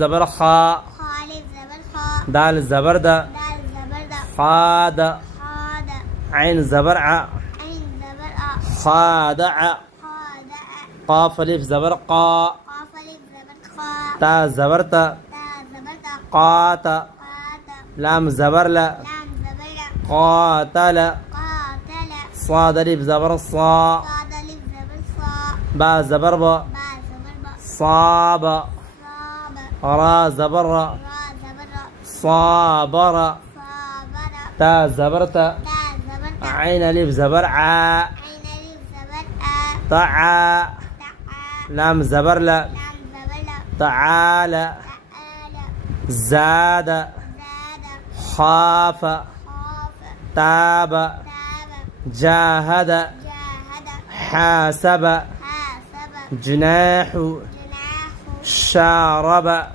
زبر خا. خالف زبر خا. دال زبر دا. دال زبر دا. خاد. خاد. عين زبر ع. عين زبر ع. خادع. خادع. قاف ألف زبر قا. قاف ألف زبر خا. تا زبر تا. تا زبر تا. قات. قات. لام زبر لا. لام زبر لا. قاتل. قاتل. صاد ألف زبر صا. صاد ألف زبر صا. با زبر با. با زبر با. صاب. صاب. را زبر را. را زبر را. صابر. صابر. تا زبر تا. تا زبر تا. عين ألف زبر ع. عين ألف زبر آ. طعا. تع. لام زبر لا. لام زبر لا. تعالى. تعالى. زاد. زاد. خاف. خاف. تاب. تاب. جاهد. جاهد. حاسب. حاسب. جناح. جناح. شارب.